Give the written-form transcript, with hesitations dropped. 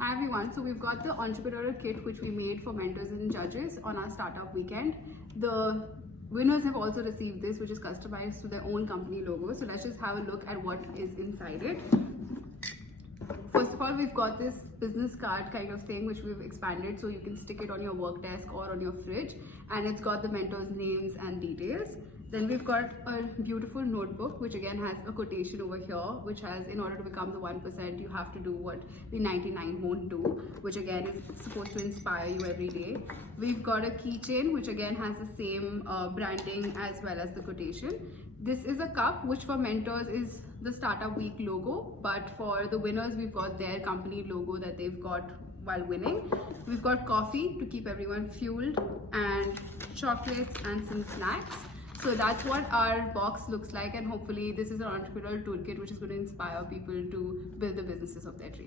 Hi everyone, so we've got the entrepreneurial kit which we made for mentors and judges on our startup weekend. The winners have also received this, which is customized to their own company logo. So let's just have a look at what is inside it. First of all, we've got this business card kind of thing which we've expanded so you can stick it on your work desk or on your fridge, and it's got the mentors' names and details. Then we've got a beautiful notebook which again has a quotation over here, which has, in order to become the 1%, you have to do what the 99 won't do, which again is supposed to inspire you every day. We've got a keychain which again has the same branding as well as the quotation. This is a cup which for mentors is the startup week logo, but for the winners we've got their company logo that they've got while winning. We've got coffee to keep everyone fueled, and chocolates and some snacks. So that's what our box looks like, and hopefully this is an entrepreneurial toolkit which is going to inspire people to build the businesses of their dreams.